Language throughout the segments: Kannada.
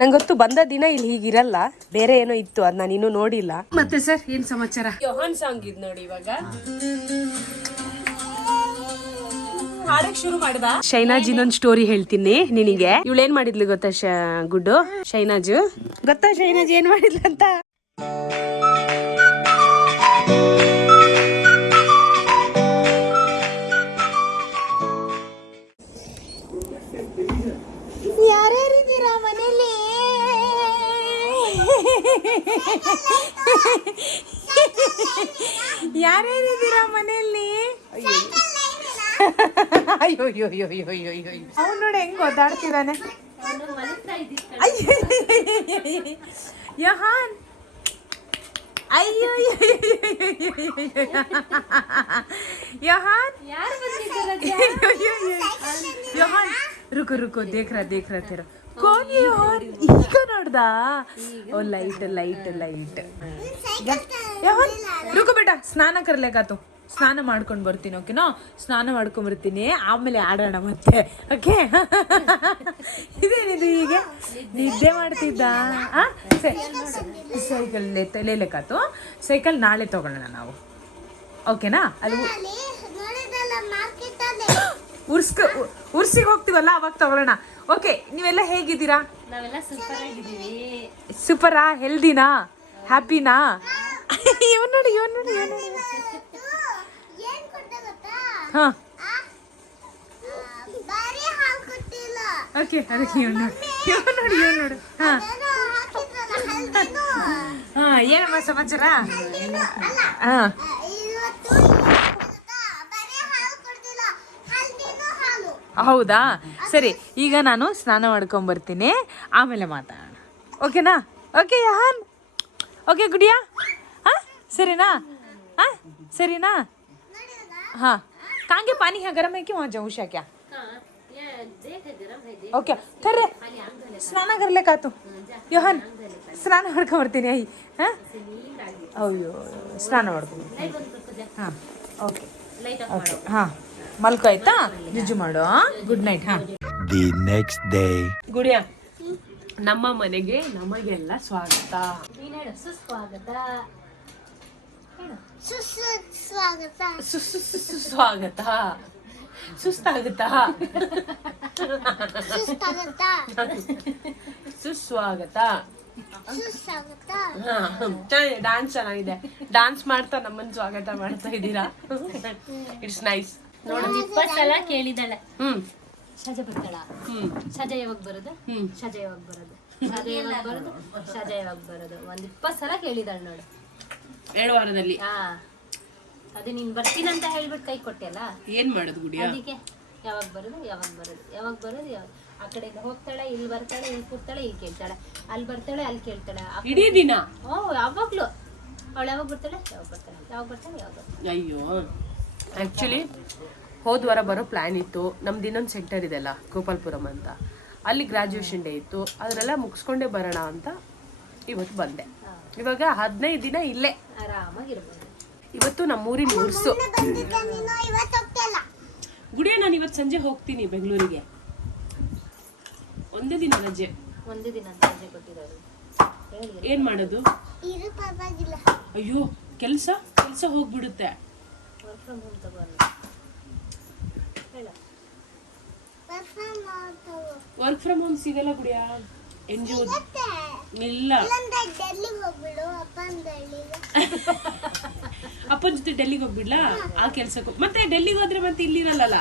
ನಂಗೆ ಗೊತ್ತು ಬಂದ ದಿನ ಇಲ್ಲಿ ಹೀಗಿರಲ್ಲ, ಬೇರೆ ಏನೋ ಇತ್ತು, ಅದ್ ನಾನು ಇನ್ನೂ ನೋಡಿಲ್ಲ. ಮತ್ತೆ ಸರ್ ಏನ್ ಸಮಾಚಾರ? ಯೋಹಾನ್ ಸಾಂಗ್ ಇದ್ ನೋಡಿ ಇವಾಗ ಹಾಡಕ್ ಶುರು ಮಾಡಿದ. ಶೈನಾಜ್ ಇನ್ನೊಂದ್ ಸ್ಟೋರಿ ಹೇಳ್ತೀನಿ ನಿನಗೆ. ಇವಳು ಏನ್ ಮಾಡಿದ್ಲು ಗೊತ್ತಾ ಗುಡ್ಡು? ಶೈನಾಜ್ ಗೊತ್ತಾ? ಶೈನಾಜ್ ಏನ್ ಮಾಡಿದ್ಲು ಅಂತ? ಯಾರ್ಯಾರಿದ್ದೀರಾ ಮನೇಲಿ? ಯಾರ್ಯಾರಿದ್ದೀರಾ ಮನೇಲಿ? ಅಯ್ಯೋ ಅಯ್ಯೋ ಅಯ್ಯೋ ಅಯ್ಯೋ ಅಯ್ಯೋ ಅಯ್ಯೋ, ಅವ್ನು ನೋಡಿ ಹೆಂಗ್ ಒದ್ದಾಡ್ತಿದ್ದಾನೆ. ಯಹಾನ್ ಅಯ್ಯೋ ಯಹಾನ್ ಯಹಾನ್ रुको रुको देख रहा तेरा कौन है यार? ಈಗ ನೋಡ್ದಾ? ಓ ಲೈಟ್ ಲೈಟ್ ಲೈಟ್. रुको बेटा ಸ್ನಾನ ಕರ್ಲೇಕಾತು. ಸ್ನಾನ ಮಾಡ್ಕೊಂಡು ಬರ್ತೀನಿ. ಓಕೆನಾ? ಸ್ನಾನ ಮಾಡ್ಕೊಂಡ್ ಬರ್ತೀನಿ, ಆಮೇಲೆ ಆಡೋಣ ಮತ್ತೆ. ಓಕೆ? ಇದೇನಿದು ಹೀಗೆ ನಿದ್ದೆ ಮಾಡ್ತಿದ್ದ? ಸೈಕಲ್ ಲೇಲೇಕಾತು. ಸೈಕಲ್ ನಾಳೆ ತಗೊಳ್ಳೋಣ ನಾವು. ಓಕೆನಾ? ಅಲ್ಲಿ ಉರ್ಸಿಗೆ ಹೋಗ್ತೀವಲ್ಲ ಅವಾಗ ತಗೊಳ್ಳೋಣ. ಓಕೆ, ನೀವೆಲ್ಲ ಹೇಗಿದ್ದೀರಾ? ನಾವೆಲ್ಲ ಸೂಪರ್ ಆಗಿದ್ದೀವಿ. ಸೂಪರಾ? ಹೆಲ್ದಿನಾ? ಹ್ಯಾಪಿನಾ? ಇವ್ ನೋಡಿ ಹಾ ಓಕೆ, ಅದಕ್ಕೆ ಇವ್ ನೋಡು. ಹಾ ಏನಮ್ಮ ಸಮಾಚಾರ? ಹಾ ಹೌದಾ? ಸರಿ, ಈಗ ನಾನು ಸ್ನಾನ ಮಾಡ್ಕೊಂಡ್ ಬರ್ತೀನಿ, ಆಮೇಲೆ ಮಾತಾಡೋಣ. ಓಕೆನಾ? ಓಕೆ ಯಹಾನ್? ಓಕೆ ಗುಡಿಯಾ? ಹಾ ಸರಿನಾ? ಹಾ ಸರಿನಾ? हाँ कहाँ के पानी है गर्म है क्यों? वहाँ जाऊँ उषा क्या? ओके थर्रे स्नान कर ले का तू योहन स्नान ಮಾಡ್ಕೊ ಬರ್ತೀನಿ. ಹಾ ಅಯ್ಯೋ ಸ್ನಾನ ಮಾಡ್ಕೊ. ಹಾ ಓಕೆ ಓಕೆ ಹಾ ಮಲ್ಕೋ ಆಯ್ತಾ? ಜಿಜ್ಜು ಮಾಡು. Good night. ಹಾ ದಿ ನೆಕ್ಸ್ಟ್ ಡೇ. ಗುಡಿಯಾ, ನಮ್ಮ ಮನೆಗೆ ನಮಗೆಲ್ಲ ಸ್ವಾಗತ. ಸುಸ್ವಾಗತ. ಸ್ವಾಗತ. ಸುಸ್ತಾಗುತ್ತಾ? ಸುಸ್ವಾಗತ. ಡಾನ್ಸ್ ಚೆನ್ನಾಗಿದೆ. ಡಾನ್ಸ್ ಮಾಡ್ತಾ ನಮ್ಮನ್ನ ಸ್ವಾಗತ ಮಾಡ್ತಾ ಇದ್ದೀರಾ. It's nice. ನೋಡಿ 20 ಸಲ ಕೇಳಿದಾಳೆ. ಸಜ ಬರ್ತಾಳ. ಸಜ ಯಾವಾಗ ಬರೋದು? ಸಜ ಯಾವಾಗ ಬರೋದು? ಸಜ ಯಾವಾಗ ಬರೋದು? ಸಜ ಯಾವಾಗ ಬರೋದು? ಒಂದ್ 20 ಸಲ ಕೇಳಿದಾಳೆ ನೋಡು 2 ವಾರದಲ್ಲಿ. ಅದೇ ನೀನ್ ಬರ್ತೀನಂತ ಹೇಳ್ಬಿಟ್ಟು ಕೈ ಕೊಟ್ಟೆಲ್ಲ. ಏನ್ ಮಾಡೋದು ಗುಡಿಯಾ? ಅದಕ್ಕೆ ಯಾವಾಗ ಬರೋದು ಯಾವಾಗ ಆ ಕಡೆಯಿಂದ ಹೋಗ್ತಾಳೆ, ಇಲ್ಲಿ ಬರ್ತಾಳೆ, ಇಲ್ಲಿ ಕೂರ್ತಾಳೆ, ಇಲ್ಲಿ ಕೇಳ್ತಾಳೆ, ಅಲ್ಲಿ ಬರ್ತಾಳೆ, ಅಲ್ಲಿ ಕೇಳ್ತಾಳೆ. ಇಡೀ ದಿನ ಯಾವಾಗ್ಲೂ ಅವಳು ಯಾವಾಗ ಬರ್ತಾಳೆ. ಅಯ್ಯೋ, ಆಕ್ಚುಲಿ ಹೋದ ವಾರ ಬರೋ ಪ್ಲಾನ್ ಇತ್ತು. ನಮ್ದು ಇನ್ನೊಂದು ಸೆಂಟರ್ ಇದೆಲ್ಲ ಗೋಪಾಲ್ಪುರಂ ಅಂತ, ಅಲ್ಲಿ ಗ್ರಾಜುಯೇಷನ್ ಡೇ ಇತ್ತು. ಅದನ್ನೆಲ್ಲ ಮುಗಿಸ್ಕೊಂಡೇ ಬರೋಣ ಅಂತ ಇವತ್ತು ಬಂದೆ. ಇವಾಗ 15 ದಿನ ಇಲ್ಲೇ ಆರಾಮಾಗಿರ್ಬೋದು. ಇವತ್ತು ನಮ್ಮೂರಿನ ಉರ್ಸು. ಗುಡಿಯ, ನಾನು ಇವತ್ತು ಸಂಜೆ ಹೋಗ್ತೀನಿ ಬೆಂಗಳೂರಿಗೆ. ಒಂದೇ ದಿನ ರಜೆ ಕೊಟ್ಟಿದ್ದಾರೆ. ಏನ್ ಮಾಡೋದು? ಅಯ್ಯೋ, ಕೆಲ್ಸ ಹೋಗ್ಬಿಡುತ್ತೆ. ವರ್ಕ್ ಫ್ರಮ್ ಹೋಮ್ ಸಿಗಲ್ಲ ಗುಡಿಯ. NGO ಇಲ್ಲ. ಅಪ್ಪನ ಜೊತೆ ಡೆಲ್ಲಿಗೆ ಹೋಗ್ಬಿಡ್ಲಾ? ಆ ಕೆಲ್ಸಕ್ಕೂ ಮತ್ತೆ ಡೆಲ್ಲಿಗೆ ಹೋದ್ರೆ ಮತ್ತೆ ಇಲ್ಲಿರಲ್ಲ.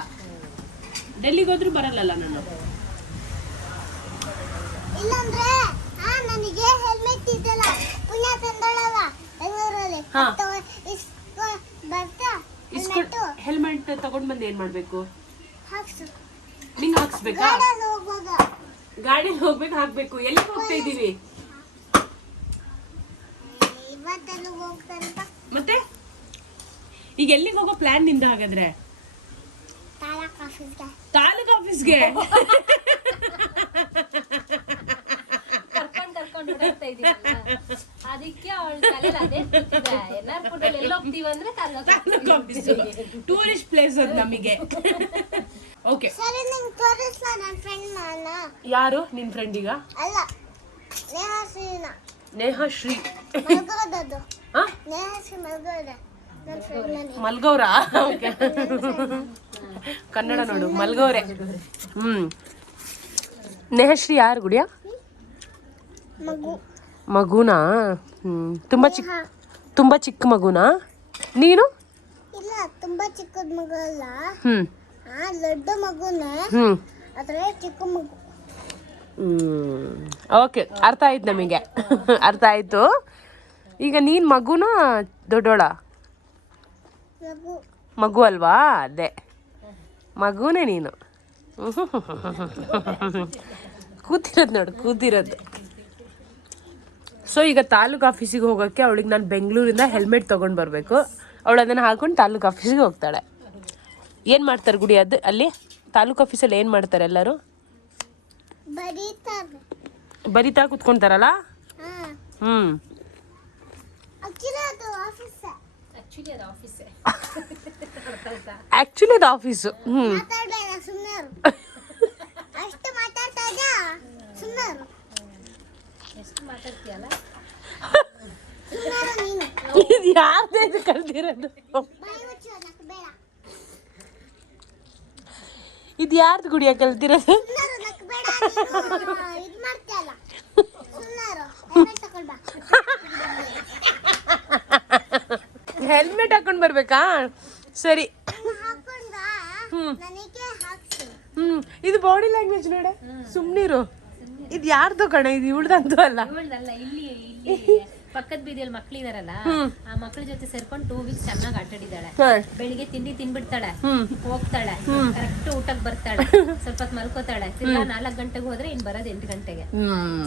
ಡೆಲ್ಲಿಗೆ ಹೋದ್ರೂ ಬರಲ್ಲ ನಾನು. ಹೆಲ್ಮೆಟ್ ತಗೊಂಡ್ ಬಂದು ಏನ್ ಮಾಡ್ಬೇಕು? ನಿಂಗೆ ಹಾಕ್ಸ್ಬೇಕಾ? ಗಾಡಿಯಲ್ಲಿ ಹೋಗ್ಬೇಕು. ಹಾಕ್ಬೇಕು. ಎಲ್ಲಿಗೆ ಹೋಗ್ತಾ ಇದೀವಿ ಮತ್ತೆ? ಈಗ ಎಲ್ಲಿಗೆ ಹೋಗೋ ಪ್ಲಾನ್ ನಿಂದ? ಹಾಗಾದ್ರೆ ತಾಲೂಕ್ ಆಫೀಸ್ಗೆ ಕರ್ಕೊಂಡು ಓಡಾಡ್ತಾ ಇದೀವಲ್ಲ, ಅದಕ್ಕೆ ಅವಳ ತಲೆಯಲ್ಲಿ ಅದೇ ಕೂತಿದೆ. NR ಎಲ್ಲ ಹೋಗ್ತೀವಿ ಅಂದ್ರೆ ತಾಲೂಕ್ ಆಫೀಸ್, ಟೂರಿಸ್ಟ್ ಪ್ಲೇಸ್ ಅದು ನಮಗೆ. ಓಕೆ. ಸರಿ ನಿಂಗೆ ತೋರಿಸ್ಲಾ ನನ್ನ ಫ್ರೆಂಡ್ ಮಾನ? ಯಾರು ನಿನ್ ಫ್ರೆಂಡ್ ಈಗ? ಅಲ್ಲ, ನೇಹಾಶ್ರೀನ. ನೇಹಾಶ್ರೀ ಮಲ್ಗೋದದು. ಹಾ, ನೇಹಾಶ್ರೀ ಮಲ್ಗೋದ ನನ್ನ ಫ್ರೆಂಡ್ ಮನೆ. ಮಲ್ಗೌರಾ? ಓಕೆ. ಕನ್ನಡ ನೋಡು, ಮಲ್ಗೌರೆ. ನೇಹಾಶ್ರೀ ಯಾರು ಗುಡಿಯಾ? ಮಗು. ಮಗುನಾ? ತುಂಬಾ ಚಿಕ್ಕ ಮಗುನಾ? ನೀನು? ಇಲ್ಲ, ತುಂಬಾ ಚಿಕ್ಕದ ಮಗು ಅಲ್ಲ. ಹ್ಮ್ ದೊಡ್ಡ ಮಗುನೇ, ಹ್ಮ್ ಆದ್ರೆ ಚಿಕ್ಕ ಮಗು. ಓಕೆ, ಅರ್ಥ ಆಯ್ತು ನಮಗೆ. ಅರ್ಥ ಆಯ್ತು. ಈಗ ನೀನ್ ಮಗುನ ದೊಡ್ಡೋಳ? ಮಗು. ಮಗು ಅಲ್ವಾ? ಅದೇ ಮಗುನೇ ನೀನು. ಕೂತಿರೋದು ನೋಡು, ಕೂತಿರೋದು. ಸೊ ಈಗ ತಾಲೂಕು ಆಫೀಸಿಗೆ ಹೋಗೋಕ್ಕೆ ಅವಳಿಗೆ ನಾನು ಬೆಂಗಳೂರಿಂದ ಹೆಲ್ಮೆಟ್ ತೊಗೊಂಡು ಬರಬೇಕು. ಅವಳು ಅದನ್ನು ಹಾಕೊಂಡು ತಾಲೂಕು ಆಫೀಸಿಗೆ ಹೋಗ್ತಾಳೆ. ಏನು ಮಾಡ್ತಾರೆ ಗುಡಿ ಅದು ಅಲ್ಲಿ ತಾಲೂಕು ಆಫೀಸಲ್ಲಿ? ಏನು ಮಾಡ್ತಾರೆ ಎಲ್ಲರೂ? ಬರಿತಾ ಕೂತ್ಕೊಂತಾರಲ್ಲ? ಆಕ್ಚುಲಿ ಅದು ಆಫೀಸು. ಇದು ಯಾರ್ದು ಕಲ್ತಿರೋದು? ಇದು ಯಾರ್ದು ಗುಡಿಯ ಕಲ್ತಿರೋದು? ಹೆಲ್ಮೆಟ್ ಹಾಕೊಂಡ್ ಬರ್ಬೇಕಾ? ಸರಿ. ಇದು ಬಾಡಿ ಲ್ಯಾಂಗ್ವೇಜ್ ನೋಡ, ಸುಮ್ನಿರು. ಇದು ಯಾರ್ದು ಕಣ? ಇದು ಇವಳ್ದಂತೂ ಅಲ್ಲ. ಇಲ್ಲಿ ಪಕ್ಕದ ಬೀದಿಯಲ್ಲಿ ಮಕ್ಳಿದಾರಲ್ಲ, ಆ ಮಕ್ಳ ಜೊತೆ ಸೇರ್ಕೊಂಡು 2 ವೀಕ್ಸ್ ಚೆನ್ನಾಗಿ ಆಟಾಡಿದಾಳೆ. ಬೆಳಿಗ್ಗೆ ತಿಂಡಿ ತಿನ್ಬಿಡ್ತಾಳೆ, ಹೋಗ್ತಾಳೆ, ಕರೆಕ್ಟ್ ಊಟಕ್ಕೆ ಬರ್ತಾಳೆ, ಸ್ವಲ್ಪ ಹೊತ್ತು ಮಲ್ಕೋತಾಳೆ, ತಿರ್ಗಾ 4 ಗಂಟೆಗೆ ಹೋದ್ರೆ ಇನ್ ಬರೋದು 8 ಗಂಟೆಗೆ.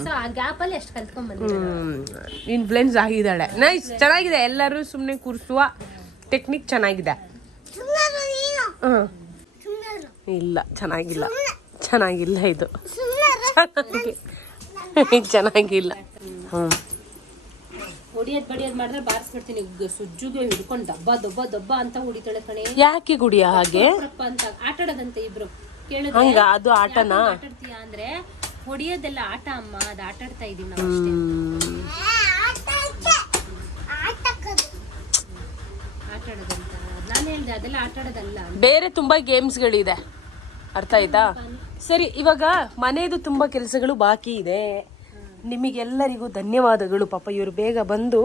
ಸೊ ಆ ಗ್ಯಾಪ್ ಅಲ್ಲಿ ಎಷ್ಟು ಕಲ್ತ್ಕೊಂಡ್ ಬಂದಿದ್ದಾಳೆ. ಇನ್ಫ್ಲುಯೆನ್ಸ್ ಆಗಿದ್ದಾಳೆ. ನೈಸ್, ಚೆನ್ನಾಗಿದೆ. ಎಲ್ಲರೂ ಸುಮ್ನೆ ಕೂರಿಸುವ ಟೆಕ್ನಿಕ್ ಚೆನ್ನಾಗಿದೆ. ಇಲ್ಲ, ಚೆನ್ನಾಗಿಲ್ಲ, ಚೆನ್ನಾಗಿಲ್ಲ. ಇದು ಚೆನ್ನಾಗಿಲ್ಲ. ಹೊಡಿಯೋದ್ ಬಡಿಯೋದ್ ಮಾಡಿದ್ರೆ ಬಾರಿಸ್ಬಿಡ್ತೀನಿ. ಸುಜ್ಜುಗೆ ಹಿಡ್ಕೊಂಡು ದಬ್ಬ ದಬ್ಬ ದಬ್ಬ ಅಂತ ಹೊಡಿತಾಳೆ ಕಣೆ. ಯಾಕೆ ಗುಡಿಯ ಹಾಗೆ ಅಂತ ಆಟಾಡೋದಂತೆ ಇಬ್ರು ಕೇಳಿದ್ರೆ, ಹಂಗ ಅದು ಆಟನಾ? ಆಟಾಡ್ತೀಯಾ ಅಂದ್ರೆ ಹೊಡಿಯೋದೆಲ್ಲ ಆಟ ಅಮ್ಮ, ಅದು ಆಟಾಡ್ತಾ ಇದೀವಿ ನಾವು ಅಷ್ಟೇ. ಆಟಾಡೋದಂತ ನಾನು ಹೇಳ್ದೆ, ಅದೆಲ್ಲ ಆಟಾಡೋದಲ್ಲ. ಬೇರೆ ತುಂಬಾ ಗೇಮ್ಸ್ಗಳಿದೆ, ಅರ್ಥ ಆಯ್ತಾ? ಸರಿ, ಇವಾಗ ಮನೆಯದು ತುಂಬಾ ಕೆಲಸಗಳು ಬಾಕಿ ಇದೆ. ನಿಮಗೆಲ್ಲರಿಗೂ ಧನ್ಯವಾದಗಳು. ಪಾಪ ಇವರು ಬೇಗ ಬಂದು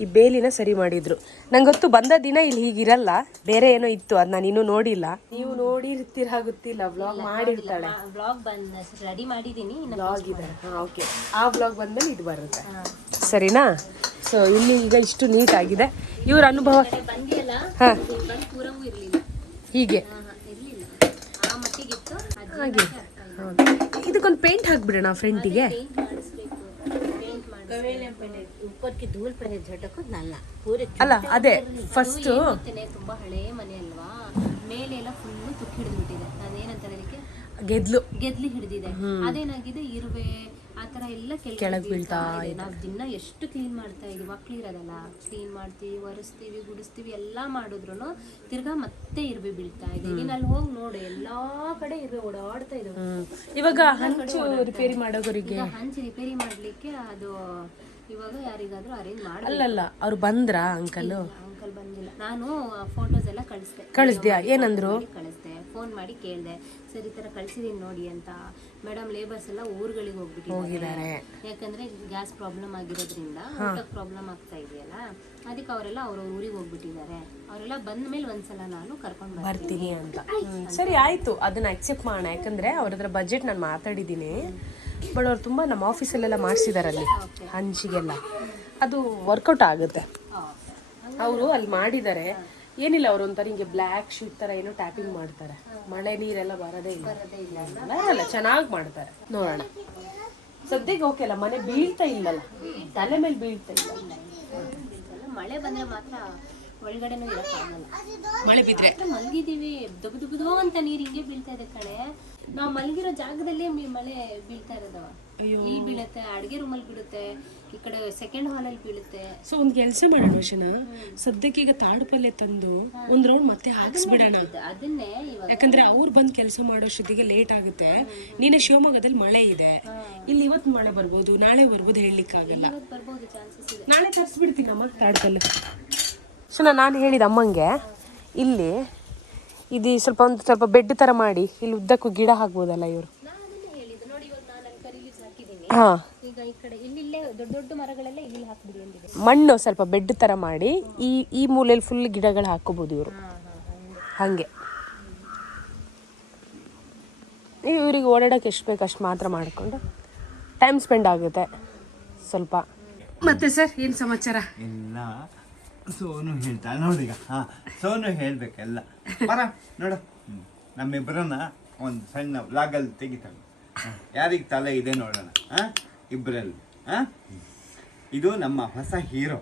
ಈ ಬೇಲಿನ ಸರಿ ಮಾಡಿದ್ರು. ನಂಗೆ ಗೊತ್ತು ಬಂದ ದಿನ ಇಲ್ಲಿ ಹೀಗಿರಲ್ಲ, ಬೇರೆ ಏನೋ ಇತ್ತು, ಅದು ನಾನು ಇನ್ನೂ ನೋಡಿಲ್ಲ. ನೀವು ನೋಡಿರ್ತೀರ ಗೊತ್ತಿಲ್ಲ, ವ್ಲಾಗ್ ಮಾಡಿರ್ತಾಳೆ. ವ್ಲಾಗ್ ಬಂದ ರೆಡಿ ಮಾಡಿದೀನಿ, ವ್ಲಾಗ್ ಇದೆ. ಓಕೆ, ಆ ವ್ಲಾಗ್ ಬಂದ್ಮೇಲೆ ಇದು ಬರುತ್ತೆ, ಸರಿನಾ? ಸೊ ಇಲ್ಲಿ ಈಗ ಇಷ್ಟು ನೀಟ್ ಆಗಿದೆ. ಇವ್ರ ಅನುಭವ ಬಂದಿಯಲ್ಲ, ಪೂರವೂ ಇರ್ಲಿಲ್ಲ, ಹೀಗೆ ಇರ್ಲಿಲ್ಲ, ಆ ಮಟ್ಟಿಗಿತ್ತು. ಹಾಗೆ ಇದಕ್ಕೊಂದು ಪೇಂಟ್ ಹಾಕ್ಬಿಡೋಣ ಫ್ರಂಟಿಗೆ. ಅಲ್ಲ ಅದೇ ಫಸ್ಟ್ ತುಂಬಾ ಹಳೆ ಮನೆ ಅಲ್ವಾ, ಮೇಲೆಲ್ಲ ಫುಲ್ ತುಕ್ಕಿ ಹಿಡಿದ್ಬಿಟ್ಟಿದೆ. ಅದೇನಂತಾರೆ ಅದಕ್ಕೆ, ಗೆದ್ಲಿ ಹಿಡಿದಿದೆ. ಅದೇನಾಗಿದೆ, ಇರುವೆ ಆತರ ಎಲ್ಲ ಕೆಳಗೆ ಬೀಳ್ತಾ ಇದೆ. ನಾವು ದಿನ ಎಷ್ಟು ಕ್ಲೀನ್ ಮಾಡ್ತಾ ಇದೀವಿ, ಮಕ್ಳಿರೋದಲ್ಲ, ಕ್ಲೀನ್ ಮಾಡ್ತೀವಿ, ಒರೆಸ್ತೀವಿ, ಗುಡಿಸ್ತೀವಿ, ಎಲ್ಲಾ ಮಾಡಿದ್ರು ತಿರ್ಗಾ ಮತ್ತೆ ಇರುವೆ ಬೀಳ್ತಾ ಇದೆ. ನೀನ್ ಅಲ್ಲಿ ಹೋಗಿ ನೋಡು, ಎಲ್ಲಾ ಕಡೆ ಇರುವೆ ಓಡಾಡ್ತಾ ಇದಾವೆ. ಇವಾಗ ಹಂಚು ರಿಪೇರಿ ಮಾಡೋರಿಗೆ, ಹಂಚು ರಿಪೇರಿ ಮಾಡ್ಲಿಕ್ಕೆ ಅದು ಇವಾಗ ಯಾರಿಗಾದ್ರೂ ಅರೇಂಜ್ ಮಾಡಿ. ಅಲ್ಲಲ್ಲ, ಅವ್ರು ಬಂದ್ರಾ? ಅಂಕಲ್ ಬಂದಿಲ್ಲ. ನಾನು ಫೋಟೋಸ್ ಎಲ್ಲ ಕಳಿಸ್ದ್ಯಾ? ಏನಂದ್ರು? ಕಳಿಸ್ದೆ, ಫೋನ್ ಮಾಡಿ ಕೇಳಿದೆ, ಸರ್ ಈ ತರ ಕಳ್ಸಿದೀನಿ ನೋಡಿ ಅಂತ. ಮೇಡಮ್ ಲೇಬರ್ಸ್ ಎಲ್ಲ ಊರುಗಳಿಗೆ ಹೋಗಿದ್ದಾರೆ, ಯಾಕಂದ್ರೆ ಗ್ಯಾಸ್ ಪ್ರಾಬ್ಲಮ್ ಆಗಿರೋದ್ರಿಂದ ಊಟಕ್ಕೆ ಪ್ರಾಬ್ಲಮ್ ಆಗ್ತಾ ಇದೆಯಲ್ಲ, ಅದಕ್ಕೆ ಅವರೆಲ್ಲ ಅವ್ರ ಊರಿಗೆ ಹೋಗ್ಬಿಟ್ಟಿದ್ದಾರೆ. ಅವರೆಲ್ಲ ಬಂದ ಮೇಲೆ ಒಂದ್ಸಲ ನಾನು ಕರ್ಕೊಂಡು ಬರ್ತೀನಿ ಅಂತ. ಸರಿ ಆಯ್ತು, ಅದನ್ನ ಅಕ್ಸೆಪ್ಟ್ ಮಾಡೋಣ. ಯಾಕಂದ್ರೆ ಅವ್ರ ಹತ್ರ ಬಜೆಟ್ ನಾನು ಮಾತಾಡಿದ್ದೀನಿ, ಬಟ್ ಅವ್ರು ತುಂಬಾ ನಮ್ಮ ಆಫೀಸಲ್ಲೆಲ್ಲ ಮಾಡಿಸಿದಾರಲ್ಲಿ ಹಂಚಿಗೆಲ್ಲ, ಅದು ವರ್ಕೌಟ್ ಆಗುತ್ತೆ. ಅವರು ಅಲ್ಲಿ ಮಾಡಿದ್ದಾರೆ. ಏನಿಲ್ಲ, ಅವ್ರು ಒಂಥರ ಹಿಂಗೆ ಬ್ಲ್ಯಾಕ್ ಶೀಟ್ ತರ ಏನೋ ಟ್ಯಾಪಿಂಗ್ ಮಾಡ್ತಾರೆ. ಮಳೆ ನೀರೆಲ್ಲ ಬರೋದೇ ಇಲ್ಲ, ಚೆನ್ನಾಗಿ ಮಾಡ್ತಾರೆ. ನೋಡೋಣ. ಸದ್ಯಕ್ಕೆ ಓಕೆ ಅಲ್ಲ, ಮನೆ ಬೀಳ್ತಾ ಇಲ್ಲಲ್ಲ, ತಲೆ ಮೇಲೆ ಬೀಳ್ತಾ ಇಲ್ಲ. ಮಳೆ ಬಂದ್ರೆ ಮಾತ್ರ ಒಳಗಡೆನೂ ಇರಕ್ಕಾಗಲ್ಲ. ಮಳೆ ಬಿದ್ರೆ ಮಲಗಿದೀವಿ, ದುಬು ದುಬುದು ಅಂತ ನೀರು ಹಿಂಗೆ ಬೀಳ್ತಾ ಇದೆ ಕಣೆ. ನಾವು ಮಲಗಿರೋ ಜಾಗದಲ್ಲೇ ಮಳೆ ಬೀಳ್ತಾ ಇರೋದವ. ಇಲ್ಲಿ ಬೀಳುತ್ತೆ, ಅಡ್ಗೆ ರೂಮಲ್ಲಿ ಬೀಳುತ್ತೆ, ಈ ಕಡೆ ಸೆಕೆಂಡ್ ಹಾಲಲ್ಲಿ ಬೀಳುತ್ತೆ. ಸೊ ಒಂದು ಕೆಲಸ ಮಾಡೋಣ ವಶನ, ಸದ್ಯಕ್ಕೆ ಈಗ ತಾಡು ಪಲ್ಯ ತಂದು ಒಂದ್ ರೌಂಡ್ ಮತ್ತೆ ಹಾಕ್ಸ್ಬಿಡೋಣ. ಅದನ್ನೇ ಇವಾಗ ಯಾಕಂದ್ರೆ ಅವ್ರು ಬಂದು ಕೆಲಸ ಮಾಡೋಷ್ಟೊತ್ತಿಗೆ ಲೇಟ್ ಆಗುತ್ತೆ. ನೀನೆ ಶಿವಮೊಗ್ಗದಲ್ಲಿ ಮಳೆ ಇದೆ, ಇಲ್ಲಿ ಇವತ್ತು ಮಳೆ ಬರ್ಬೋದು, ನಾಳೆ ಬರ್ಬೋದು, ಹೇಳಲಿಕ್ಕಾಗಲ್ಲ. ಬರ್ಬೋದು, ಚಾನ್ಸಸ್ ಇದೆ. ನಾಳೆ ತರಿಸ್ಬಿಡ್ತೀನಿ ಅಮ್ಮ ತಾಡು ಪಲ್ಯ. ಸೊ ನಾನು ಹೇಳಿದ ಅಮ್ಮಂಗೆ ಇಲ್ಲಿ ಇದು ಸ್ವಲ್ಪ ಬೆಡ್ ತರ ಮಾಡಿ ಇಲ್ಲಿ ಉದ್ದಕ್ಕೂ ಗಿಡ ಹಾಕ್ಬೋದಲ್ಲ ಇವರು. ನಾನು ಅದನ್ನೇ ಹೇಳಿದ್ದು ನೋಡಿ, ಇವಾಗ ನಾನು ಅಲ್ಲಿ ಕರಿ ಲೀವ್ಸ್ ಹಾಕಿದ್ದೀನಿ. ಹಾ, ಈಗ ಈ ಕಡೆ ಇಲ್ಲಿಲ್ಲೇ ದೊಡ್ಡ ದೊಡ್ಡ ಮರಗಳೆಲ್ಲ ಇಲ್ಲಿ ಹಾಕ್ಬಿಡಿ ಅಂದಿದೆ. ಮಣ್ಣು ಸ್ವಲ್ಪ ಬೆಡ್ ತರ ಮಾಡಿ ಈ ಮೂಲೆಯಲ್ಲಿ ಫುಲ್ ಗಿಡಗಳು ಹಾಕೋಬಹುದು ಇವರು. ಹಂಗೆ ಇವರಿಗೆ ಓಡಾಡಕ್ಕೆ ಎಷ್ಟು ಬೇಕು ಅಷ್ಟು ಮಾತ್ರ ಮಾಡಿಕೊಂಡು ಟೈಮ್ ಸ್ಪೆಂಡ್ ಆಗುತ್ತೆ ಸ್ವಲ್ಪ. ಮತ್ತೆ ಸರ್ ಏನು ಸಮಾಚಾರ? ಇಲ್ಲ, ಸೋನು ಹೇಳ್ತಾ ನೋಡೀಗ. ಸೋನು ಹೇಳ್ಬೇಕೆಲ್ಲ ಬರ ನೋಡು. ನಮ್ಮಿಬ್ಬರನ್ನ ಒಂದು ಸಣ್ಣ ವ್ಲಾಗಲ್ಲಿ ತೆಗಿತಾಳೆ. ಯಾರಿಗೆ ತಲೆ ಇದೆ ನೋಡೋಣ, ಇಬ್ಬರಲ್ಲಿ. ಇದು ನಮ್ಮ ಹೊಸ ಹೀರೋ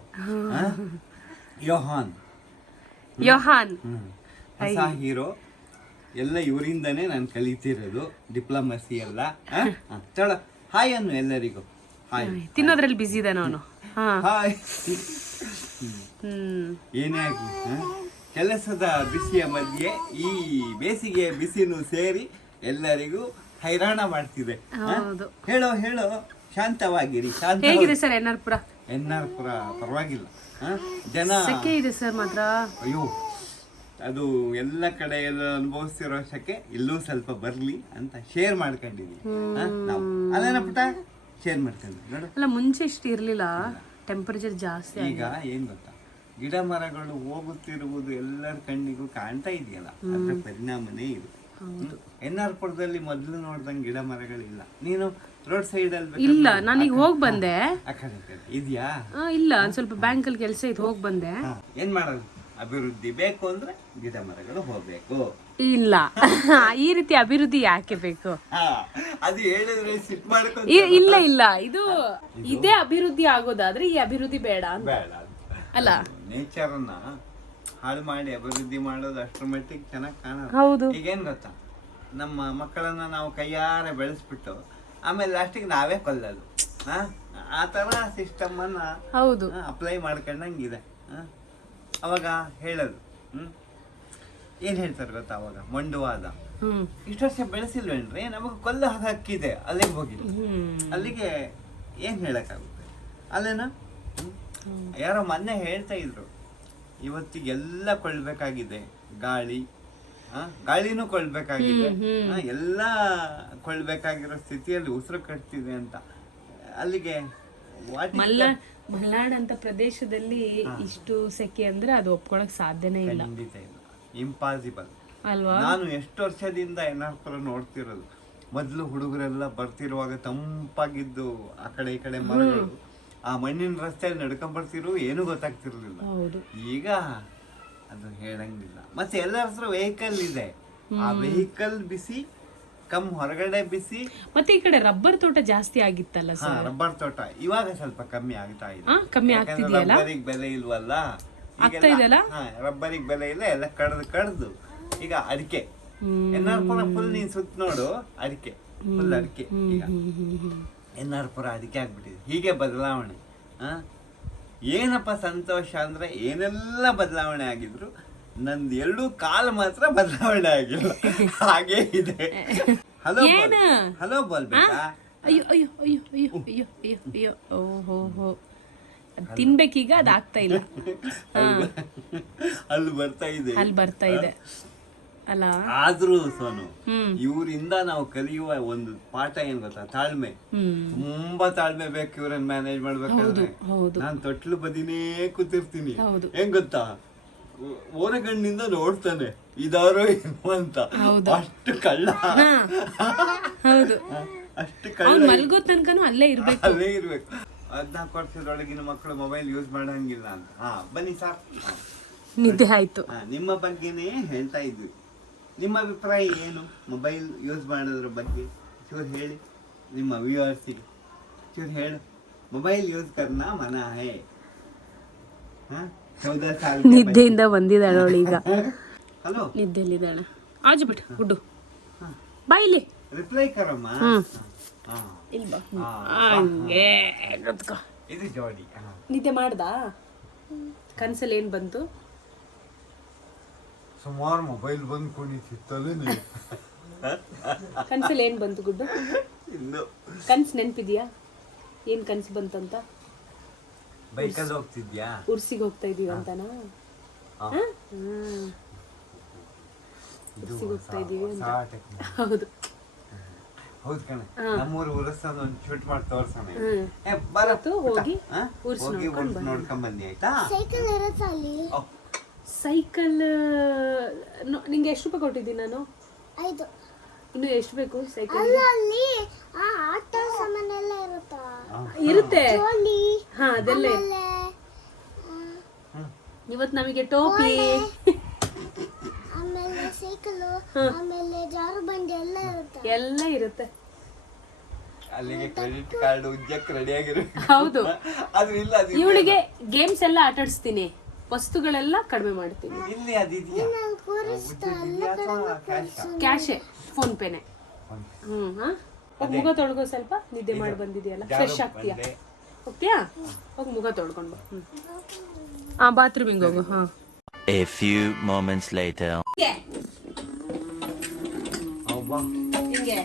ಯೋಹಾನ್. ಹೊಸ ಹೀರೋ. ಎಲ್ಲ ಇವರಿಂದನೇ ನಾನು ಕಲಿತಿರೋದು, ಡಿಪ್ಲೊಮಸಿ ಎಲ್ಲ. ಚಳ ಹಾಯ್ ಅನ್ನು ಎಲ್ಲರಿಗೂ. ಹಾಯ್. ತಿನ್ನೋದ್ರಲ್ಲಿ ಬಿಸಿ ಇದೆ ನಾನು. ಹಾಯ್. ಏನೇ ಆಗಲಿ ಕೆಲಸದ ಬಿಸಿಯ ಮಧ್ಯೆ ಈ ಬೇಸಿಗೆಯ ಬಿಸಿನೂ ಸೇರಿ ಎಲ್ಲರಿಗೂ ಹೈರಾಣ ಮಾಡ್ತಿದೆ. ಹೇಳೋ ಶಾಂತವಾಗಿರಿ. ಹೇಗಿದೆ ಸರ್ ಎನ್ಆರ್ಪುರ? ಎನ್ಆರ್ಪುರ ಪರವಾಗಿಲ್ಲ. ಜನ ಇದೆ ಸರ್ ಮಾತ್ರ. ಅಯ್ಯೋ, ಅದು ಎಲ್ಲ ಕಡೆ ಎಲ್ಲ ಅನುಭವಿಸ್ತಿರೋ ಶಕೆ ಇಲ್ಲೂ ಸ್ವಲ್ಪ ಬರ್ಲಿ ಅಂತ ಶೇರ್ ಮಾಡ್ಕೊಂಡಿದೀವಿ ನಾವು. ಅಲ್ಲೇನ ಪುಟ ಶೇರ್ ಮಾಡ್ಕೊಂಡ್ವಿ ನೋಡು. ಅಲ್ಲ ಮುಂಚೆ ಇಷ್ಟು ಇರ್ಲಿಲ್ಲ, ಟೆಂಪರೇಚರ್ ಜಾಸ್ತಿ. ಈಗ ಏನ್ ಗೊತ್ತಾ, ಗಿಡ ಮರಗಳು ಹೋಗುತ್ತಿರುವುದು ಎಲ್ಲರ ಕಣ್ಣಿಗೂ ಕಾಣ್ತಾ ಇದೆಯಲ್ಲ, ಅದ್ರ ಪರಿಣಾಮನೇ ಇದು. ಎನ್ಆರ್ಪುರದಲ್ಲಿ ಮೊದಲು ನೋಡ್ದಂಗೆ ಗಿಡ ಮರಗಳಿಲ್ಲ. ನೀನು ರೋಡ್ ಸೈಡ್ ಅಲ್ಲಿ ಇಲ್ಲ, ನಾನೀಗ ಹೋಗಿ ಬಂದೆ. ಆ ಕಡೆ ಇದೆಯಾ? ಇಲ್ಲ, ಸ್ವಲ್ಪ ಬ್ಯಾಂಕ್ ಅಲ್ಲಿ ಕೆಲಸ ಇತ್ತು, ಹೋಗಿ ಬಂದೆ. ಏನ್ ಮಾಡೋದು, ಅಭಿವೃದ್ಧಿ ಬೇಕು ಅಂದ್ರೆ ಗಿಡ ಮರಗಳು ಹೋಗ್ಬೇಕು. ಇಲ್ಲ, ಈ ರೀತಿ ಅಭಿವೃದ್ಧಿ ಯಾಕೆ ಬೇಕು? ಅದು ಹೇಳಿದ್ರೆ ಸಿಟ್ ಮಾಡ್ಕೊಂಡು ಇಲ್ಲ, ಇದು ಇದೇ ಅಭಿವೃದ್ಧಿ ಆಗೋದಾದ್ರೆ ಈ ಅಭಿವೃದ್ಧಿ ಬೇಡ ಅಂತ. ಬೇಡ ಅಲ್ಲ, ನೇಚರ್ ಅನ್ನ ಹಾಳು ಮಾಡಿ ಅಭಿವೃದ್ಧಿ ಮಾಡೋದು ಅಷ್ಟ್ರ ಮಟ್ಟಿಗೆ ಚೆನ್ನಾಗಿ ಕಾಣೋದು. ಹೌದು. ಈಗೇನ್ ಗೊತ್ತಾ, ನಮ್ಮ ಮಕ್ಕಳನ್ನ ನಾವು ಕೈಯಾರೆ ಬೆಳೆಸ್ಬಿಟ್ಟು ಆಮೇಲೆ ಲಾಸ್ಟಿಗೆ ನಾವೇ ಕೊಲ್ಲೋದು. ಆ ತರ ಸಿಸ್ಟಮ್ ಅನ್ನ ಹೌದು ಅಪ್ಲೈ ಮಾಡ್ಕೊಂಡಂಗಿದೆ. ಅವಾಗ ಹೇಳೋದು ಏನ್ ಹೇಳ್ತಾರೆ ಗೊತ್ತಾ, ಅವಾಗ ಮೊಂಡುವಾದ. ಇಷ್ಟು ವರ್ಷ ಬೆಳೆಸಿಲ್ವೇನ್ರಿ, ನಮಗೆ ಕೊಲ್ಲ ಹಕ್ಕಿದೆ, ಅಲ್ಲಿಗೆ ಹೋಗಿ ಅಲ್ಲಿಗೆ ಏನ್ ಹೇಳಕ್ಕಾಗುತ್ತೆ ಅಲ್ಲೇನಾ? ಯಾರೋ ಮೊನ್ನೆ ಹೇಳ್ತಾ ಇದ್ರು, ಇವತ್ತಿಗೆಲ್ಲ ಕೊಳ್ಬೇಕಾಗಿದೆ, ಗಾಳಿನೂ ಕೊಳ್ಬೇಕಾಗಿದೆ, ಎಲ್ಲ ಕೊಳ್ಬೇಕಾಗಿರೋ ಸ್ಥಿತಿಯಲ್ಲಿ ಉಸಿರು ಕಟ್ತಿದೆ ಅಂತ. ಅಲ್ಲಿಗೆ ಮಲ್ನಾಡ್ ಅಂತ ಪ್ರದೇಶದಲ್ಲಿ ಇಷ್ಟು ಸೆಕೆ ಅಂದ್ರೆ ಅದು ಒಪ್ಕೊಳಕ್ ಸಾಧ್ಯನೇ ಇಲ್ಲ. ಖಂಡಿತ ಇಲ್ಲ, ಇಂಪಾಸಿಬಲ್ ಅಲ್ವಾ? ನಾನು ಎಷ್ಟು ವರ್ಷದಿಂದ ಎನ್ಆರ್ಪುರ ನೋಡ್ತಿರೋದು. ಮೊದಲು ಹುಡುಗರೆಲ್ಲ ಬರ್ತಿರುವಾಗ ತಂಪಾಗಿದ್ದು ಆ ಕಡೆ ಈ ಕಡೆ ಮರಗಳು, ಆ ಮಣ್ಣಿನ ರಸ್ತೆಯಲ್ಲಿ ನಡ್ಕೊಂಡ್ ಬರ್ತಿರು, ಏನು ಗೊತ್ತಾಗ್ತಿರ್ಲಿಲ್ಲ. ಈಗ ಅದು ಹೇಳಂಗಿಲ್ಲ. ಮತ್ತೆ ಎಲ್ಲರ ಹತ್ರ ವೆಹಿಕಲ್ ಇದೆ, ಆ ವೆಹಿಕಲ್ ಬಿಸಿ ಕಮ್ ಹೊರಗಡೆ ಬಿಸಿ. ಮತ್ತೆ ಈ ಕಡೆ ರಬ್ಬರ್ ತೋಟ ಜಾಸ್ತಿ ಆಗಿತ್ತಲ್ಲ ಸರ್? ರಬ್ಬರ್ ತೋಟ ಇವಾಗ ಸ್ವಲ್ಪ ಕಮ್ಮಿ ಆಗ್ತಾ ಇದೆ. ಕಮ್ಮಿ ಆಗ್ತಿದೆಯಲ್ಲ, ರಬ್ಬರಿಗೆ ಬೆಲೆ ಇಲ್ವಲ್ಲ ರಬ್ಬರಿಗೆ ಬೆಲೆ ಇಲ್ಲ, ಎಲ್ಲ ಕಡ್ದು ಈಗ ಅಡಿಕೆ. ಎನ್ಆರ್ಪುರ ಫುಲ್ ನೀನ್ ಸುತ್ತ ನೋಡು, ಅಡಿಕೆ ಫುಲ್ ಅಡಿಕೆ. ಈಗ ಎನ್ಆರ್ಪುರ ಅಡಿಕೆ ಆಗ್ಬಿಟ್ಟಿದೆ. ಹೀಗೆ ಬದಲಾವಣೆ. ಏನಪ್ಪ ಸಂತೋಷ ಅಂದ್ರೆ, ಏನೆಲ್ಲ ಬದಲಾವಣೆ ಆಗಿದ್ರು ನಂದು 2 ಕಾಲು ಮಾತ್ರ ಬದಲಾವಣೆ ಆಗಿಲ್ಲ, ಹಾಗೇ ಇದೆ. ಹಲೋ ಹಲೋ ಬೋಲ್ಬೇಕಾ? ಅಯ್ಯೋ ಅಯ್ಯೋ ಅಯ್ಯೋ ಅಯ್ಯೋ ಅಯ್ಯೋ ಅಯ್ಯೋ ಅಯ್ಯೋ ಓಹೋ, ತಿನ್ಬೇಕೀಗ, ಅದಾಗ್ತಾ ಇಲ್ಲ. ಅಲ್ಲಿ ಬರ್ತಾ ಇದೆ ಅಲ್ಲ. ಆದ್ರೂ ಸೋನು, ಇವರಿಂದ ನಾವು ಕಲಿಯುವ ಒಂದು ಪಾಠ ಏನ್ ಗೊತ್ತಾ, ತಾಳ್ಮೆ. ತುಂಬಾ ತಾಳ್ಮೆ ಬೇಕು ಇವ್ರನ್ನ ಮ್ಯಾನೇಜ್ ಮಾಡ್ಬೇಕಾದ್ರೆ. ನಾನ್ ತೊಟ್ಲು ಬದಿನೇ ಕೂತಿರ್ತೀನಿ, ಹೆಂಗ್ ಗೊತ್ತಾ, ಓರಗಣ್ಣಿಂದ ನೋಡ್ತಾನೆ ಇದಾರೋ ಏನು ಅಂತ. ಅಷ್ಟು ಕಳ್ಳ, ಅಷ್ಟು ಕಳ್ಳ. ಮಲ್ಗೋ ತನಕನೂ ಅಲ್ಲೇ ಇರ್ಬೇಕು. 14 ವರ್ಷದೊಳಗಿನ ಮಕ್ಕಳು ಮೊಬೈಲ್ ಯೂಸ್ ಮಾಡಂಗಿಲ್ಲ ಅಂತ. ಬನ್ನಿ ಸಾರ್, ನಿದ್ದೆ ಆಯ್ತು. ನಿಮ್ಮ ಬಗ್ಗೆನೇ ಹೇಳ್ತಾ ಇದ್ವಿ. ನಿಮ್ಮ ಅಭಿಪ್ರಾಯ ಏನು ಮೊಬೈಲ್ ಯೂಸ್ ಮಾಡೋದ್ರ ಬಗ್ಗೆ? ಚೂರು ಹೇಳಿ ನಿಮ್ಮ ವ್ಯೂವರ್ಸಿಗೆ, ಚೂರು ಹೇಳು. ಮೊಬೈಲ್ ಯೂಸ್ ಕರ್ನಾ ಮನಾ ಹೇ? 14 ಸಾಲ ನಿದ್ದೆಯಿಂದ ಬಂದಿದ್ದಾಳೆ ಅವಳು ಈಗ. ಹಲೋ, ನಿದ್ದೆಯಲ್ಲಿದ್ದಾಳೆ. ಆಜು ಬಿಟ್ಟು ಗುಡ್ಡು ಬಾಯಿಲಿ. ರಿಪ್ಲೈ ಕರಮ್ಮ. ಹಾ. ಇಲ್ವಾ ಹಾ. ಹಂಗೆ ಗೊತ್ಕೋ. ಇದು ಜೋಡಿ. ನಿದ್ದೆ ಮಾಡ್ದಾ? ಕನ್ಸಲ್ಲಿ ಏನ್ ಬಂತು? ಸುಮಾರು ಮೊಬೈಲ್ ಬಂದು ಕುಣಿತಿತ್ತಲ್ಲ ನೀವು. ಕನ್ಸಲ್ಲಿ ಏನ್ ಬಂತು ಗುಡ್ಡು? ಇನ್ನು ಕನ್ಸ್ ನೆನ್ಪಿದ್ಯಾ? ಏನ್ ಕನ್ಸ್ ಬಂತಂತ? ಬೈಕಲ್ಲಿ ಹೋಗ್ತಿದ್ಯಾ? ಉರ್ಸಿಗೆ ಹೋಗ್ತಾ ಇದೀವಿ ಅಂತನಾ? ಹಾ. ಇದು ಉರ್ಸಿಗೆ ಹೋಗ್ತಾ ಇದೀವಿ ಅಂತ. ಹೊಸ technology. ಹೌದು. ಹೌದು ಕಣೆ, ನಮ್ಮೂರು ಉರಸನ ಒಂದು ಶೂಟ್ ಮಾಡಿ ತೋರ್ಸೋಣ. ಇವತ್ತು ಹೋಗಿ ಉರ್ಸ್ ಹೋಗಿ ಉರ್ಸ್ ನೋಡ್ಕೊಂಡ್ ಬನ್ನಿ ಆಯ್ತಾ? ಸೈಕಲ್ ಇರುತ್ತಾ ಅಲ್ಲಿ? ಸೈಕಲ್ ನಿಂಗೆ ಎಷ್ಟು ರೂಪಾಯಿ ಕೊಟ್ಟಿದ್ದೀನಿ ನಾನು? 5. ಇನ್ನು ಎಷ್ಟು ಬೇಕು ಸೈಕಲ್? ಅಲ್ಲ ಅಲ್ಲಿ ಆ ಆಟ ಸಾಮಾನೆಲ್ಲ ಇರುತ್ತಾ? ಇರುತ್ತೆ. ಜೋಲಿ, ಹಾ ಅದೆಲ್ಲ ಆಮೇಲೆ ಇವತ್ತು ನಮಗೆ ಟೋಪಿ ಆಮೇಲೆ ಸೈಕಲ್, ಆಮೇಲೆ ಜಾರು ಬಂಡಿ ಎಲ್ಲ ಇರುತ್ತಾ? ಎಲ್ಲ ಇರುತ್ತೆ. ಅಲ್ಲಿಗೆ ಕ್ರೆಡಿಟ್ ಕಾರ್ಡ್ ಉಜ್ಜಕ್ ರೆಡಿ ಆಗಿರ್ಬೇಕು. ಹೌದು. ಅದು ಇಲ್ಲ, ಅದು ಇವಳಿಗೆ ಗೇಮ್ಸ್ ಎಲ್ಲ ಆಟ ಆಡಿಸ್ತೀನಿ, ವಸ್ತುಗಳೆಲ್ಲ ಕಡಿಮೆ ಮಾಡ್ತೀನಿ. ಇಲ್ಲಿ ಅದಿದೆಯಾ? ಅಲ್ಲಿ ಕೂರಿಸ್ತಾ ಎಲ್ಲ ಕಡೆ ಕ್ಯಾಶೆ, ಫೋನ್ ಪೇನೆ. ಹಾ ಹೋಗಿ ಮುಖ ತೊಳ್ಗೋ, ಸ್ವಲ್ಪ ನಿದ್ದೆ ಮಾಡಿ ಬಂದಿದೆಯಲ್ಲ, ಫ್ರೆಶ್ ಆಗ್ತೀಯಾ? ಹೋಗ್ತೀಯಾ? ಹೋಗಿ ಮುಖ ತೊಳ್ಕೊಂಡು ಬಾ. ಹಾ ಬಾತ್ರೂಮಿಗೆ ಹೋಗು. ಹಾ. A few moments later. ಅವ್ವಾ. ಹಿಂಗೆ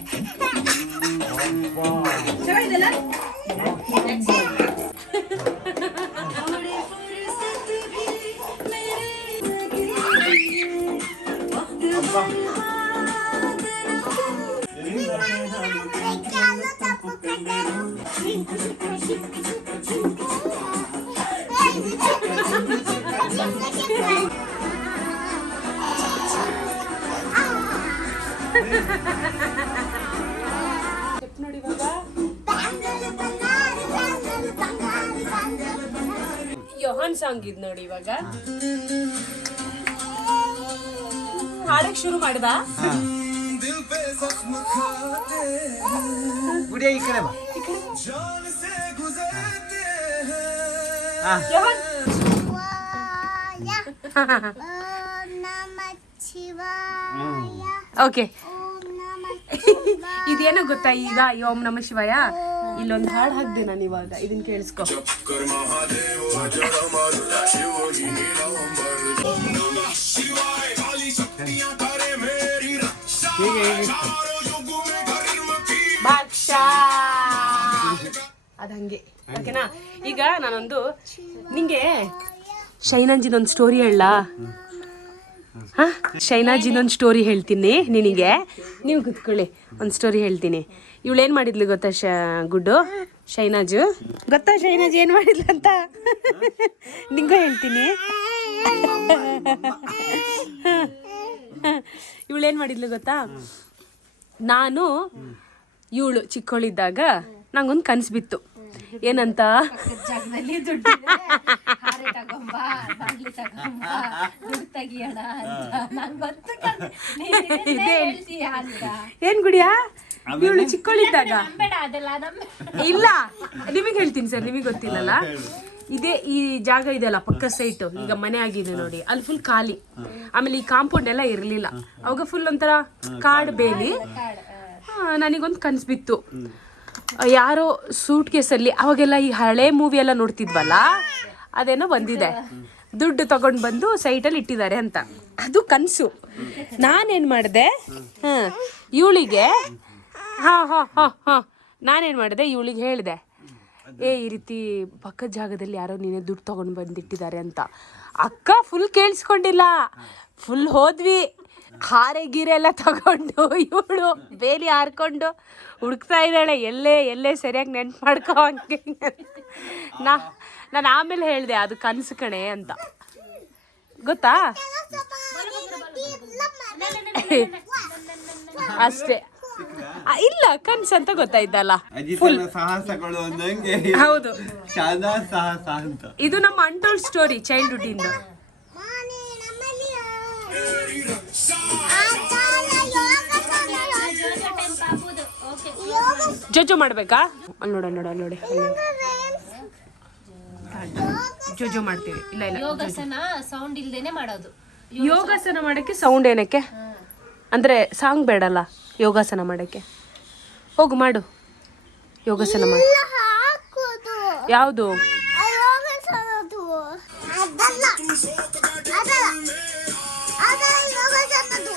ಅವ್ವಾ. ಚೆನ್ನಾಗಿದೆಲ್ಲ? ಅವ್ವಾ. ಸ್ಟೆಪ್ ನೋಡಿ ಇವಾಗ. ಯೋಹಾನ್ ಸಾಂಗ್ ಇದ್ ನೋಡಿ ಇವಾಗ. ಹಾಡಕ್ ಶುರು ಮಾಡ್ದ. ಗುಡಿಯ ಈ ಕಡೆ ಬಾ. ಯೋಹಾನ್ ಓಂ ನಮಃ ಶಿವಾಯ. ಓಕೆ. ಓಂ ನಮಃ ಶಿವಾಯ. ಇದೇನೋ ಗೊತ್ತಾ ಈಗ ಓಂ ನಮಃ ಶಿವಾಯ ಇಲ್ಲೊಂದು ಹಾಡು ಹಾಕ್ದೆ ನಾನು ಇವಾಗ, ಇದನ್ನ ಕೇಳಿಸ್ಕೊ. ಅದಂಗೆ ಓಕೆನಾ? ಈಗ ನಾನೊಂದು ನಿಂಗೆ ಶೈನಾಜಿದೊಂದು ಸ್ಟೋರಿ ಹೇಳ. ಹಾ, ಶೈನಾಜಿದೊಂದು ಸ್ಟೋರಿ ಹೇಳ್ತೀನಿ ನಿನಗೆ, ನೀವು ಕೂತ್ಕೊಳ್ಳಿ. ಒಂದು ಸ್ಟೋರಿ ಹೇಳ್ತೀನಿ. ಇವಳೇನು ಮಾಡಿದ್ಲು ಗೊತ್ತಾ ಗುಡ್ಡು? ಶೈನಾಜು ಗೊತ್ತಾ? ಶೈನಾಜ್ ಏನು ಮಾಡಿದ್ಲು ಅಂತ ನಿಂಗೂ ಹೇಳ್ತೀನಿ. ಇವಳೇನು ಮಾಡಿದ್ಲು ಗೊತ್ತಾ? ನಾನು ಇವಳು ಚಿಕ್ಕವಳಿದ್ದಾಗ ನಂಗೊಂದು ಕನಸು ಬಿತ್ತು. ಏನಂತ? ಜಾಗದಲ್ಲಿ ದುಡ್ಡು ತಗೊಂಬ, ಬಾಗ್ಲಿ ತಗೊಂಬ, ದುಡ್ಡು ತೆಗಿಯೋಣ ಅಂತ. ನಂಗೆ ಗೊತ್ತು ಹೇಳ್ತೀಯ ಅಂತ. ಏನ್ ಗುಡಿಯಾ? ಇವಳು ಚಿಕ್ಕವಳಿದ್ದಾಗ ನಂಬೇಡ ಅದೆಲ್ಲ, ಇಲ್ಲ ನಿಮಗೆ ಹೇಳ್ತೀನಿ ಸರ್, ನಿಮಗೆ ಗೊತ್ತಿಲ್ಲಲ್ಲ. ಇದೇ ಈ ಜಾಗ ಇದೆಯಲ್ಲ ಪಕ್ಕ ಸೈಟ್, ಈಗ ಮನೆ ಆಗಿದೆ ನೋಡಿ, ಅಲ್ಲಿ ಫುಲ್ ಖಾಲಿ. ಆಮೇಲೆ ಈ ಕಾಂಪೌಂಡ್ ಎಲ್ಲ ಇರಲಿಲ್ಲ ಅವಾಗ, ಫುಲ್ ಒಂಥರ ಕಾಡು ಬೇಲಿ. ನನಗೊಂದು ಕನ್ಸು ಬಿತ್ತು, ಯಾರೋ ಸೂಟ್ ಕೇಸಲ್ಲಿ, ಅವಾಗೆಲ್ಲ ಈ ಹಳೆ ಮೂವಿ ಎಲ್ಲ ನೋಡ್ತಿದ್ವಲ್ಲ, ಅದೇನೋ ಬಂದಿದೆ, ದುಡ್ಡು ತಗೊಂಡು ಬಂದು ಸೈಟಲ್ಲಿ ಇಟ್ಟಿದ್ದಾರೆ ಅಂತ. ಅದು ಕನಸು. ನಾನೇನು ಮಾಡಿದೆ, ಇವಳಿಗೆ ನಾನೇನು ಮಾಡಿದೆ, ಇವಳಿಗೆ ಹೇಳಿದೆ, ಈ ರೀತಿ ಪಕ್ಕದ ಜಾಗದಲ್ಲಿ ಯಾರೋ ನೀನೇ ದುಡ್ಡು ತೊಗೊಂಡು ಬಂದಿಟ್ಟಿದ್ದಾರೆ ಅಂತ. ಅಕ್ಕ ಫುಲ್ ಕೇಳಿಸ್ಕೊಂಡಿಲ್ಲ, ಫುಲ್ ಹೋದ್ವಿ. ಹಾರೆ ಗೀರೆ ಎಲ್ಲ ತಗೊಂಡು ಇವಳು ಬೇಲಿ ಹಾರ್ಕೊಂಡು ಹುಡುಕ್ತಾ ಇದ್ದಾಳೆ, ಎಲ್ಲೇ ಸರಿಯಾಗಿ ನೆನ್ಪು ಮಾಡ್ಕೊ ಹಂಗೆ. ನಾನು ಆಮೇಲೆ ಹೇಳಿದೆ ಅದು ಕನಸು ಕಣೆ ಅಂತ, ಗೊತ್ತಾ? ಅಷ್ಟೇ, ಇಲ್ಲ ಕನ್ಸು ಅಂತ ಗೊತ್ತಾಯ್ತಲ್ಲ. ಸಾಹಸಗಳು ಅಂದಂಗೆ ಹೌದು, ಶಾದಾ ಸಾಹಸ ಅಂತ. ಇದು ನಮ್ಮ ಅನ್ಟೋಲ್ಡ್ ಸ್ಟೋರಿ ಚೈಲ್ಡ್ಹುಡ್ ಇಂದ. ಜೋಜೋ ಮಾಡ್ಬೇಕಾ? ಅಲ್ಲಿ ನೋಡಿ ಜೋಜೋ ಮಾಡ್ತೀವಿ. ಇಲ್ಲ ಯೋಗಾಸನ ಸೌಂಡ್ ಇಲ್ದೇನೆ ಮಾಡೋದು. ಯೋಗಾಸನ ಮಾಡಕ್ಕೆ ಸೌಂಡ್ ಏನಕ್ಕೆ? ಅಂದರೆ ಸಾಂಗ್ ಬೇಡಲ್ಲ ಯೋಗಾಸನ ಮಾಡೋಕ್ಕೆ. ಹೋಗು ಮಾಡು ಯೋಗಾಸನ ಮಾಡು. ಎಲ್ಲ ಹಾಕೋದು ಯಾವುದು? ಯೋಗಾಸನದು ಅದಲ್ಲ ಅದಲ್ಲ ಅದಲ್ಲ ಯೋಗಾಸನದು.